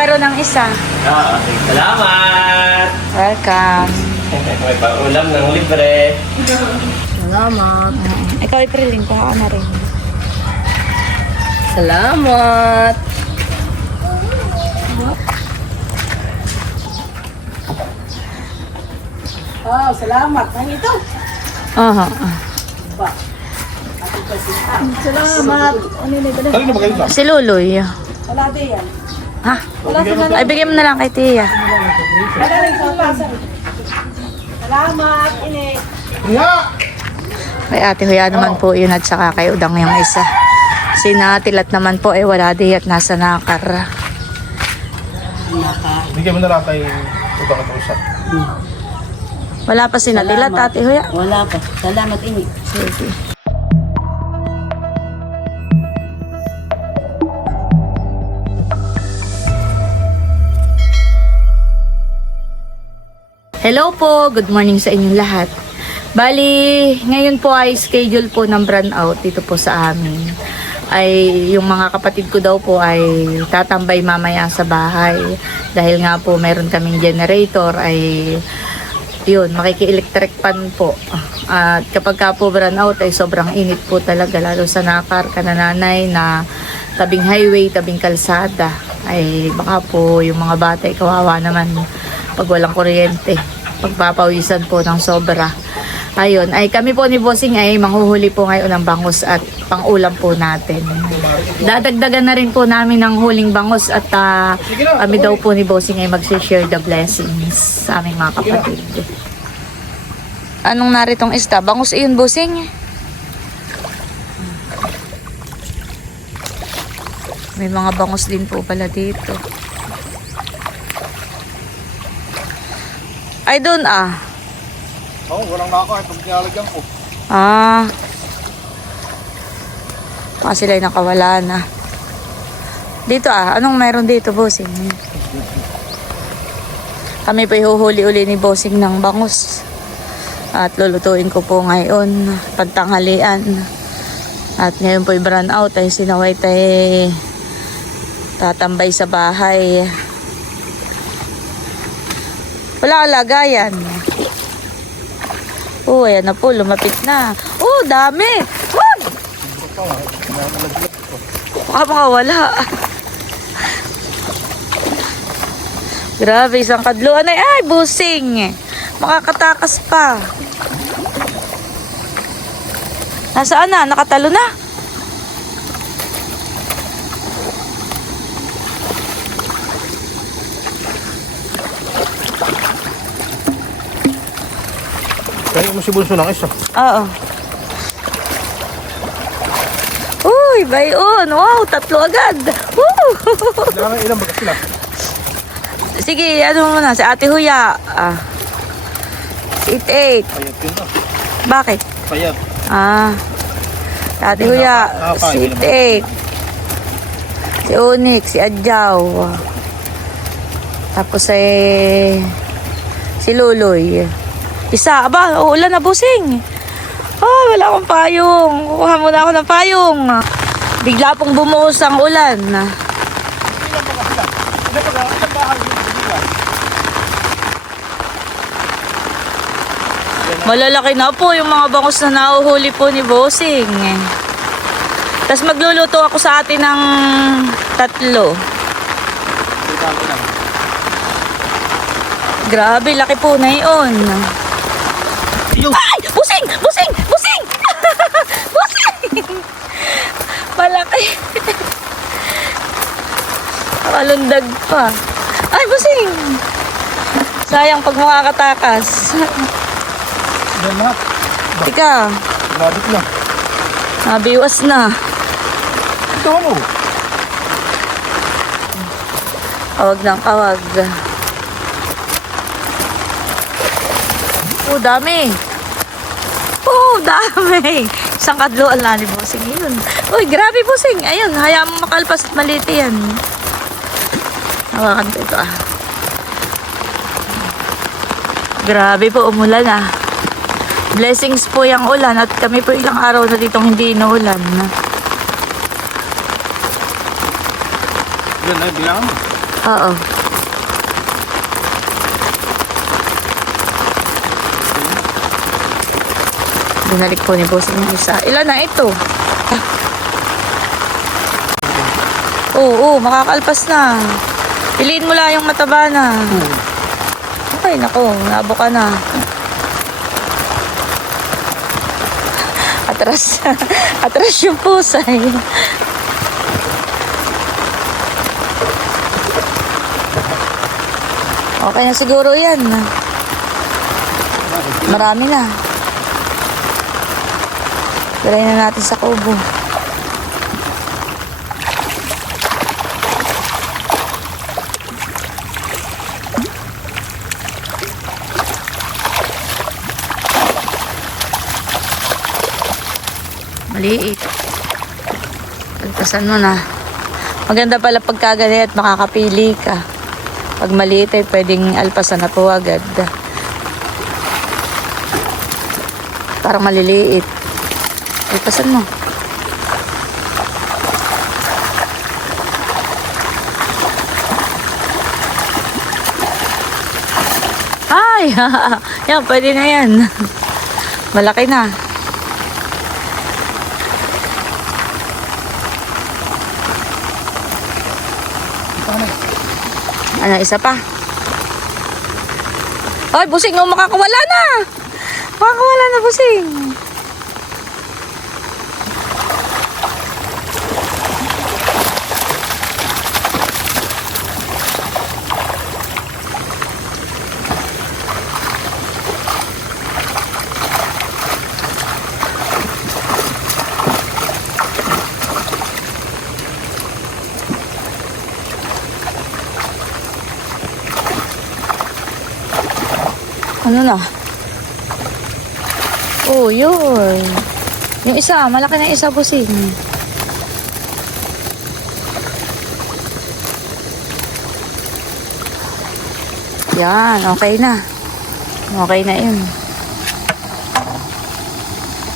baro ng isa. Ah, okay. Salamat! Welcome. May paulam ng libre. Salamat. Mm, Ikaw, Ipriling, kuha ka na rin. Salamat. Oh, salamat. Ang ito. Aha. Salamat. Ano na ito? Si Luloy. Wala din yan. Ha? Ay, bigyan mo na lang kay Tia. Salamat. Ini. Kay Ate Huya naman po yun at saka kay Udang yung isa. Si Natilat naman po eh wala di at nasa nakar. Bigyan mo na lang kay Udang at Usap. Wala pa si Natilat, Ate Huya. Wala pa. Salamat ini. Sige. Hello po, good morning sa inyong lahat. Bali, ngayon po ay schedule po ng brand out dito po sa amin. Ay yung mga kapatid ko daw po ay tatambay mamaya sa bahay. Dahil nga po meron kaming generator ay yun, makiki-electric pan po. At kapag ka po brand out ay sobrang init po talaga lalo sa nakar kanananay na tabing highway, tabing kalsada ay baka po yung mga bata ay kawawa naman pag walang kuryente. Pagpapawisan po ng sobra. Ayun ay kami po ni Bossing ay manghuhuli po ngayon ng bangus at pangulam po natin. Dadagdagan na rin po namin ng huling bangus at ah, kami daw po ni Bossing ay mag-share the blessings sa aming mga kapatid. Anong naritong ista? bangus iyon Bossing? May mga bangus din po pala dito ay doon ah Oo, walang nakakain pag nilalagyan ko. Ah. Baka sila ay nakawala na. Dito ah, anong meron dito, bossing? Kami po ihuhuli uli ni bossing ng bangus. At lulutuin ko po ngayon, pagtanghalian. At ngayon po i-brand out ay sinaway tayo tatambay sa bahay. Wala kalagayan. Oh, ayan na po, lumapit na. Oh, dami! Wag! Baka mga wala. Grabe, isang kadluan ay, ay, busing. Makakatakas pa. Nasaan na? Nakatalo na? Kaya mo si Bunso ng isa. Oo. Uy, bayon. Wow, tatlo agad. Woo! Ilang, ilang bagas sila? Sige, ano mo na, si Ate Huya. Ah. Eat eight. Payat yun na. Bakit? Payat. Ah. Si Ate Huya, Nakakain si eight. Si Onyx, si Adjaw. Tapos eh, si Luloy. Isa, aba, uulan na busing. Ah, wala akong payong. Kuha muna ako ng payong. Bigla pong bumuhos ang ulan. Malalaki na po yung mga bangus na nauhuli po ni Bossing. Tapos magluluto ako sa atin ng tatlo. Grabe, laki po na yun. Ay! Busing! Busing! Busing! Busing! Malaki. Nakalundag pa. Ay, busing! Sayang pag makakatakas. Yan na. Ika, Labit na. nabiwas na. Ito mo. Kawag ng kawag. Oh, dami. Dami. Isang kadluan lang ni Bossing yun. Uy, grabe Bossing. Ayun, hayaan mo makalpas at maliit yan. Hawakan ko ito ah. Grabe po, umulan ah. Blessings po yung ulan at kami po ilang araw na ditong hindi inuulan. Yan na, bilangan mo. Oo. Binalik po ni Bossing yung isa. Ilan na ito? Oo, oo, makakalpas na. Piliin mo lang yung mataba na. Okay, nako, nabo ka na. Atras, atras yung pusay. Okay na siguro yan. Marami na. Galay na natin sa kubo. Maliit. Pagpasan mo na. Maganda pala pagkaganit at makakapili ka. Pag maliit ay pwedeng alpasan na po agad. Parang maliliit. Alpasan mo. Ay! yan, pwede na yan. Malaki na. Ano, isa pa? Ay, busing, oh, makakawala na! Makakawala na, busing. Ano na? Oh, yun. Yung isa, malaki na isa busing. Yan, okay na. Okay na yun.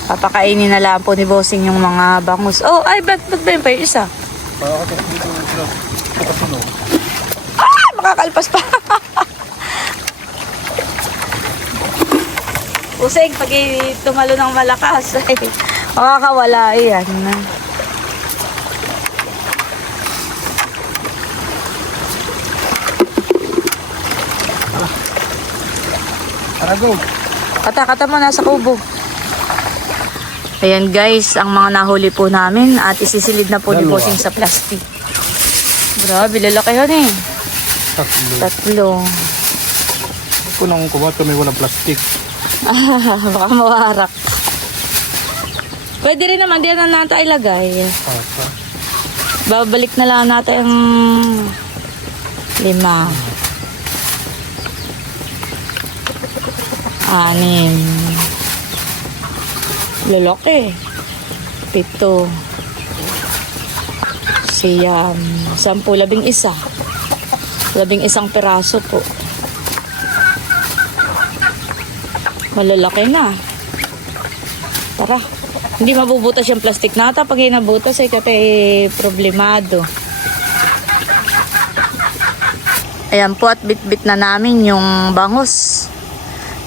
Papakainin na lang po ni Bossing yung mga bangus. Oh, ay, ba't, ba't ba yun pa yung isa? Para kasi dito. Kapasino. Ah, makakalpas pa. Useng, pag tumalo ng malakas, ay makakawala yan. Tara, go. Kata-kata mo nasa kubo. Ayan guys, ang mga nahuli po namin at isisilid na po ni Dalawa. Bossing sa plastic. Grabe, lalaki yan eh. Tatlo. Tatlo. Ito nang kumat kami walang plastic. Baka mawarak. Pwede rin naman, diyan na natin ilagay. Babalik na lang natin ang lima. Anim. Lalaki. Pito. Siyam. Sampu, labing isa. Labing isang peraso po. Malalaki na. Tara. Hindi mabubutas yung plastic nata. Pag inabutas ay kate problemado. Ayan po at bit-bit na namin yung bangus.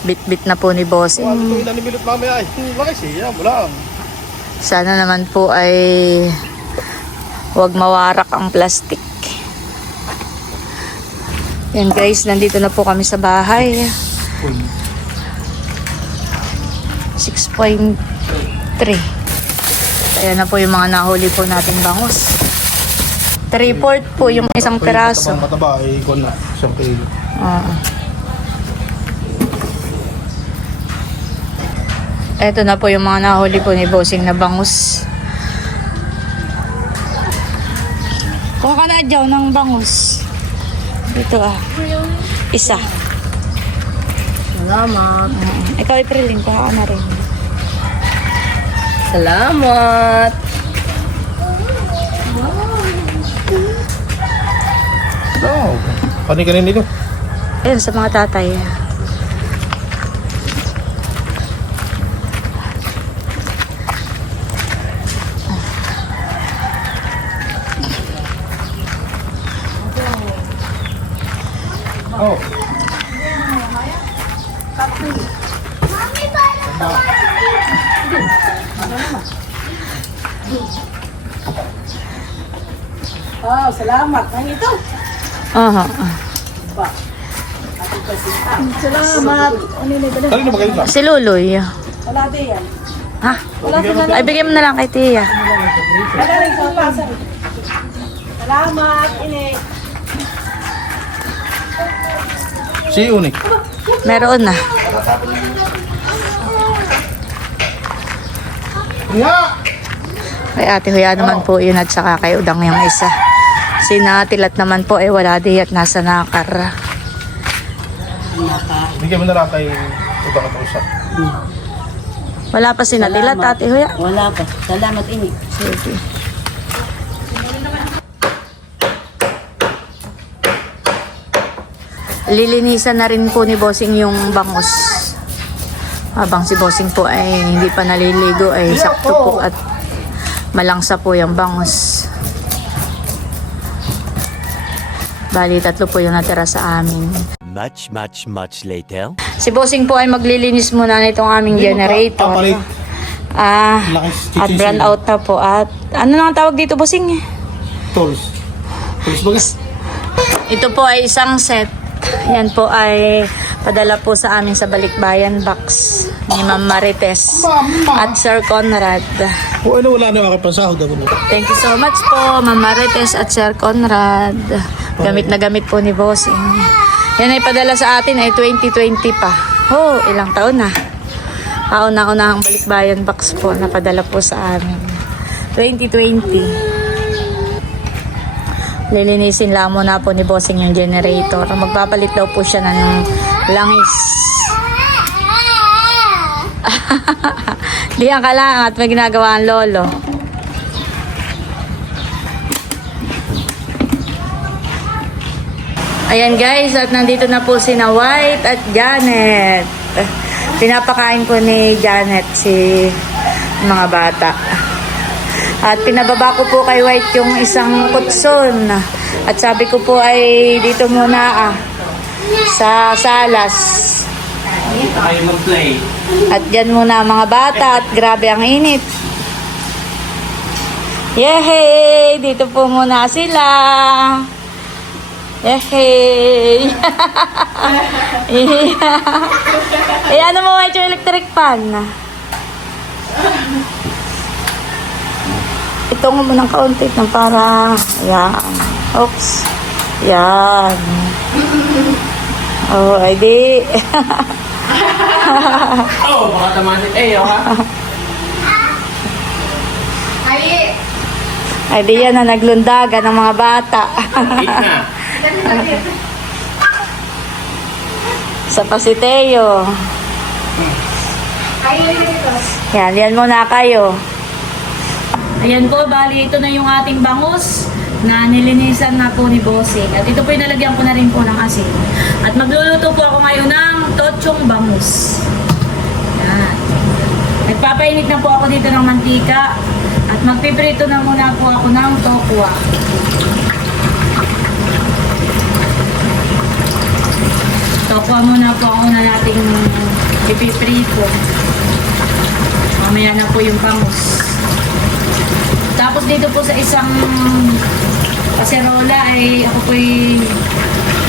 Bit-bit na po ni Bossing. Ito ilan ni minute mamaya ay. Laki siya. Wala. Sana naman po ay huwag mawarak ang plastic. Yan guys, nandito na po kami sa bahay. 6.3. Ayan na po yung mga nahuli po nating bangus. 3-4 po yung isang peraso. Pang mataba ay ikon na. Isang kilo. Oo. Ito na po yung mga nahuli po ni Bossing na bangus. Kuha ka na dyaw ng bangus. Dito ah. Isa. Salamat. Mm. Ikaw, Aprilin, kuha na rin. Salamat. Oh. Pani kanin dito. Ayun, sa mga tatay. Nang ito. Aha. Salamat. Ano na ba? Ba kayo? Si Luloy. Wala din yan. Ha? Wala sila Ay, bigyan mo na lang kay Tia. Wala rin sa pasa. Salamat, ini. Si Uni. Meron na. Kay Ate Huya naman po yun at saka kay Udang yung isa. Si Natilat naman po ay wala di at nasa nakar. Bigyan mo na lang kay Uda ka usap. Wala pa si Natilat, Ate Huya. Wala pa. Salamat ini. Sige. Lilinisan na rin po ni Bossing yung bangus. Habang si Bossing po ay hindi pa naliligo ay sakto po at malangsa po yung bangus. Bali, tatlo po yung natira sa amin. Much, much, much later. Si Bossing po ay maglilinis muna nitong aming generator. Ah, at brand out na po. At ano na ang tawag dito, Bossing? Tools. Tools ba guys? Ito po ay isang set. Yan po ay padala po sa amin sa Balikbayan box ni Ma'am Marites at Sir Conrad. O ano wala na yung aking pansahod ako. Thank you so much po, Ma'am Marites at Sir Conrad. Gamit na gamit po ni Bossing. Yan ay padala sa atin ay 2020 pa. Oh, ilang taon na. Kauna-una ang Balikbayan box po na padala po sa amin. 2020. Lilinisin lang muna po ni Bossing yung generator. Magpapalit daw po siya ng langis. Diyan ka lang at may ginagawa ang lolo. Ayan guys, at nandito na po si na White at Janet. Pinapakain po ni Janet si mga bata. At pinababa ko po kay White yung isang kutson. At sabi ko po ay dito muna ah, sa salas. At dyan muna mga bata at grabe ang init. Yehey! Dito po muna sila. Yehey! eh ano mo White yung electric fan? Ito nga mo ng kaunti ng para, yan. Oops. Yan. Oh, ay di. Oh, baka tamasin. Eh, ha? Ay di yan na naglundagan ng mga bata. Eat na. Sa Pasiteo. Yan, yan muna kayo. Ayan po, bali ito na yung ating bangus na nilinisan na po ni Bossing. At ito po yung nalagyan ko na rin po ng asin. At magluluto po ako ngayon ng tochong bangus. Yan. Nagpapainit na po ako dito ng mantika. At magpiprito na muna po ako ng tokwa. Tokwa muna po ako na nating ipiprito. Mamaya na po yung bangus. Tapos dito po sa isang kaserola ay ako po'y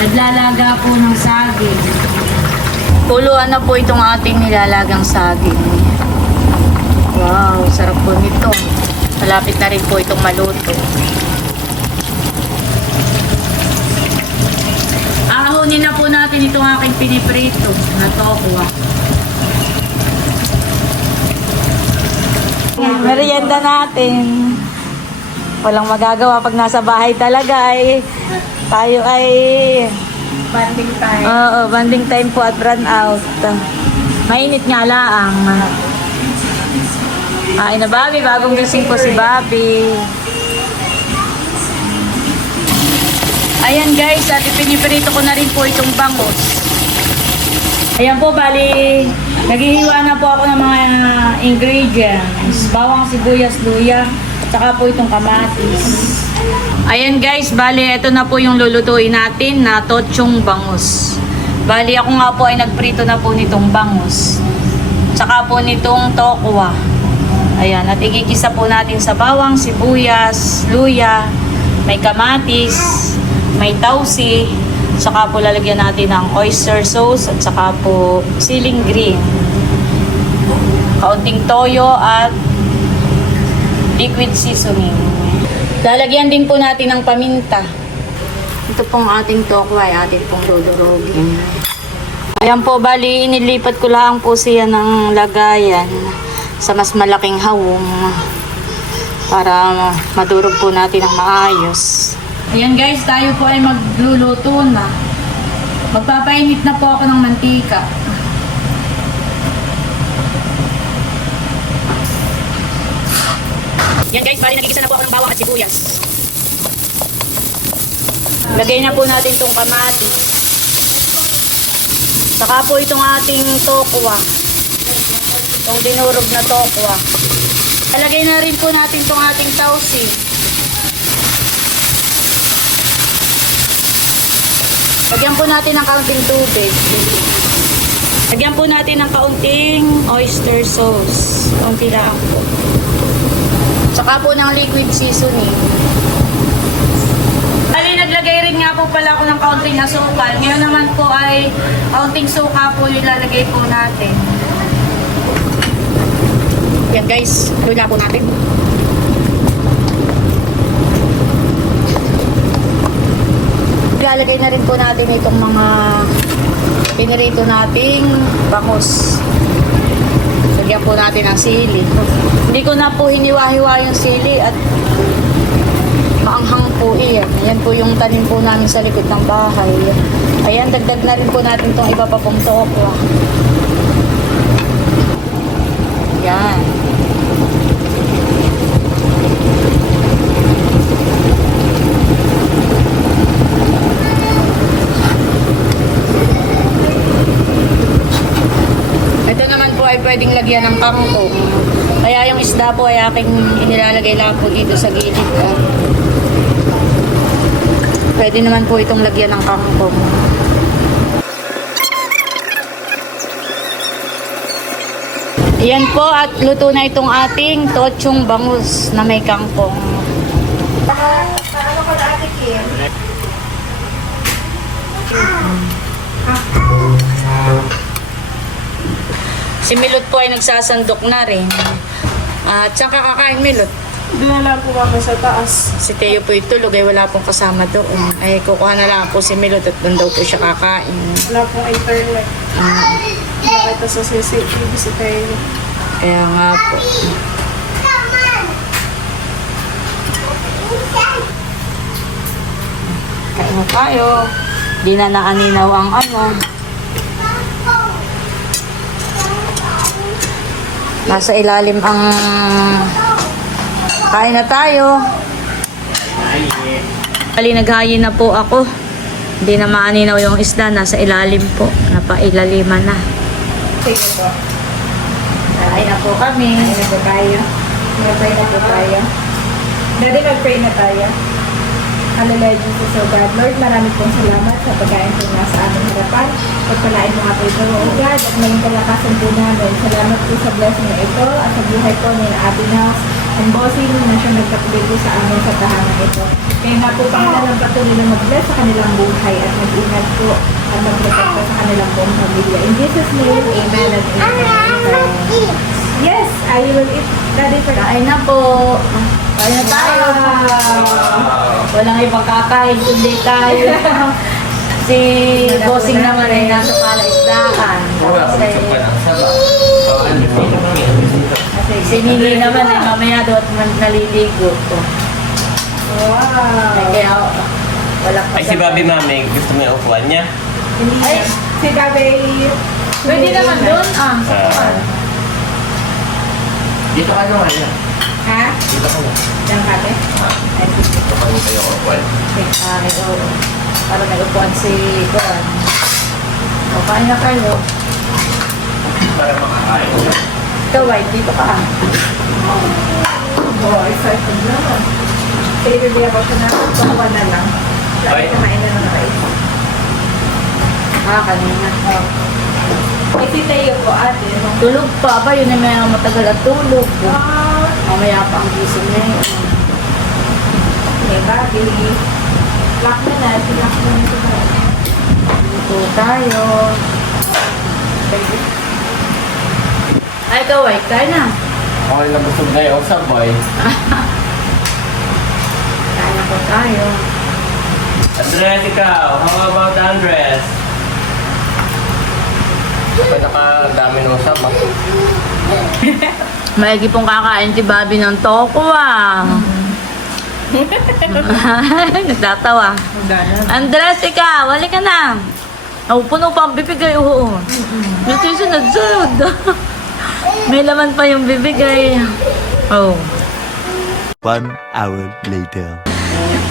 naglalaga po ng saging. Kuluan na po itong ating nilalagang saging. Wow, sarap po nito. Malapit na rin po itong maluto. Ahunin na po natin itong aking piniprito na tokwa. Merienda natin. Walang magagawa pag nasa bahay talaga ay tayo ay Banding time. Oo, banding time po at run out. Mainit nga laang. Ay na Bobby, bagong gising po si Bobby. Ayan guys, at ipiniprito ko na rin po itong bangus. Ayan po, bali, naghihiwa na po ako ng mga ingredients. Bawang sibuyas, luya, Tsaka po itong kamatis. Ayan guys, bali ito na po yung lulutuin natin na tochong bangus. Bali ako nga po ay nagprito na po nitong bangus. Tsaka po nitong tokwa. Ayan, at igigisa po natin sa bawang, sibuyas, luya, may kamatis, may tausi, tsaka po lalagyan natin ng oyster sauce at tsaka po siling green. Kaunting toyo at liquid seasoning. Lalagyan din po natin ng paminta. Ito pong ating tokwa ay atin pong dudurogin. Ayan po, bali, inilipat ko lang po siya ng lagayan sa mas malaking hawong para madurog po natin ng maayos. Ayan guys, tayo po ay magluluto na. Magpapainit na po ako ng mantika. Yan guys, bali nagigisa na po ako ng bawang at sibuyas. Lagay na po natin itong kamatis. Saka po itong ating tokwa. Itong dinurog na tokwa. Lagay na rin po natin itong ating tausi. Lagyan po natin ng kaunting tubig. Lagyan po natin ng kaunting oyster sauce. Kaunti lang po. Tsaka po ng liquid seasoning. Bali, naglagay rin nga po pala ako ng kaunting asukal. Ngayon naman po ay kaunting suka po yung lalagay po natin. Yan guys, lula po natin. Ilalagay na rin po natin itong mga pinirito nating bangus. Lagyan po natin ng sili. Hindi ko na po hiniwa-hiwa yung sili at maanghang po iyan. Ayan po yung tanim po namin sa likod ng bahay. Ayan, dagdag na rin po natin itong iba pa pong tokwa. Yan. Ito naman po ay pwedeng lagyan ng kangkong. Kaya yung isda po ay aking inilalagay lang po dito sa gilid. ah. Pwede naman po itong lagyan ng kangkong. Yan po at luto na itong ating tochong bangus na may kangkong. Si Milot po ay nagsasandok na rin. At saan ka kakain, Milot? Doon na lang po kami sa taas. Si Teo po itulog ay wala pong kasama doon. Ay kukuha na lang po si Milot at doon daw po siya kakain. Wala pong internet. Nakita sa CCTV si Tayo. Kaya nga po. Kain na tayo. Di na naaninaw ang ano. Nasa ilalim ang... Kain na tayo. Bali, naghayin na po ako. Hindi na maaninaw yung isda. Nasa ilalim po. Napailaliman na. Sige po. Kain na po kami. Pray na po tayo. Mag-pray na po tayo. Daddy, mag-pray na tayo. Hallelujah, Jesus, O God. Lord, marami pong salamat sa pagkain po nasa aming harapan. Pagpalain mo nga po ito, O God, at maging kalakasan po namin. Salamat po sa blessing na ito at sa buhay po ni Ate Nas and bossing na siya nagkatuloy po sa amin sa tahanan ito. Kaya nga po, Panginoon, patuloy na mag-bless sa kanilang buhay at mag-ingat po at mag-protect sa kanilang buong pamilya. In Jesus' name, Amen and Amen. Yes, I will eat. Daddy, for Kain na po. Kain na tayo. Walang ibang kakain, kundi tayo. si Bossing naman ay nasa palaisdaan. Wala Tapos ay. Oh, ano po? si Nini naman ay mamaya doon man naliligo ko. Wow. Ay, kaya wala pa Ay, si Bobby Mami, gusto mo yung upuan niya? Ay, Si Gabi. pwede naman doon. Ah, sa Ah. Dito ka naman yan. Ha? Dito ka na. Diyan kate? Ay, Dito ka naman tayo upuan. Ay, oo. Para nag-upuan si Kuan. O, kain na kayo. Para makakain siya. Ikaw, White, dito ka. ah. Oo, start ko naman. Sige, bibigyan ko siya na kukuha na lang. Ay. kumain na na rice. Ah, kanina. May si Teo po ate. nung- Tulog pa ba? Yun na may matagal at tulog. Ah, Mamaya pa ang gising na yun. may babi. Lock na na. Lock na na ito. Dito tayo. Ay, ikaw, white ka na. Okay lang busog na yung sabay. Kaya po tayo. Andres, ikaw. How about Andres? May nakadami ng sabak. Maigi pong kakain si Bobby ng toko ah. Nagtatawa. Andres, ikaw, wali ka na. Oh, puno pa ang bibigay, oo. Ito yung sunod-sunod. May laman pa yung bibigay. Oh. One hour later.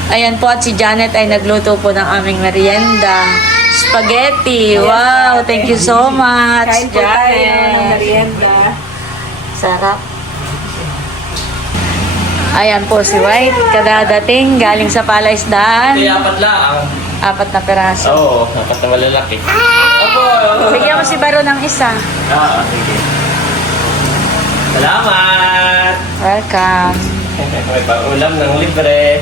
Ayan po at si Janet ay nagluto po ng aming merienda. Spaghetti. Wow, thank you so much, Kain po tayo ng merienda. Sarap. Ayan po si White, kadadating galing sa palaisdaan. Hindi, apat lang. Apat na peraso. Oo, apat na malalaki. Opo! Bigyan mo si Baro ng isa. Oo, sige. Salamat! Welcome. May paulam ng libre.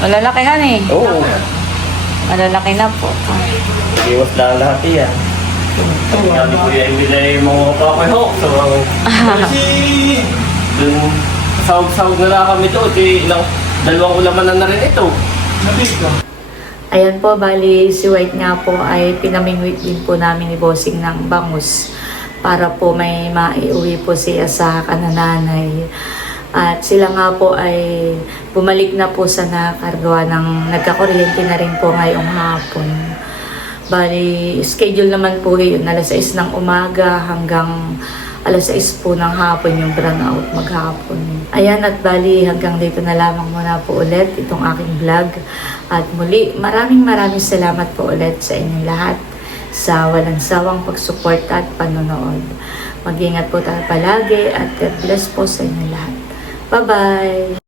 Malalakihan eh. Oo. Malalaki na po. Iwas lang lahat yan. Sabi ko yung bilay mo pa kay Hawk. So, dun, sahog-sahog na lang kami doon. Di, ilang, dalawang ulaman na na rin ito. Ayan po, bali si White nga po ay pinamingwit din po namin ni Bossing ng bangus para po may maiuwi po siya sa kanananay. At sila nga po ay bumalik na po sa nakargawa ng nagkakuryente na rin po ngayong hapon. Bali, schedule naman po yun, alas 6 ng umaga hanggang alas 6 po ng hapon yung brownout maghapon. Ayan at bali hanggang dito na lamang muna po ulit itong aking vlog. At muli, maraming maraming salamat po ulit sa inyong lahat sa walang sawang pagsuporta at panonood. Mag-ingat po tayo palagi at bless po sa inyong lahat. Bye-bye!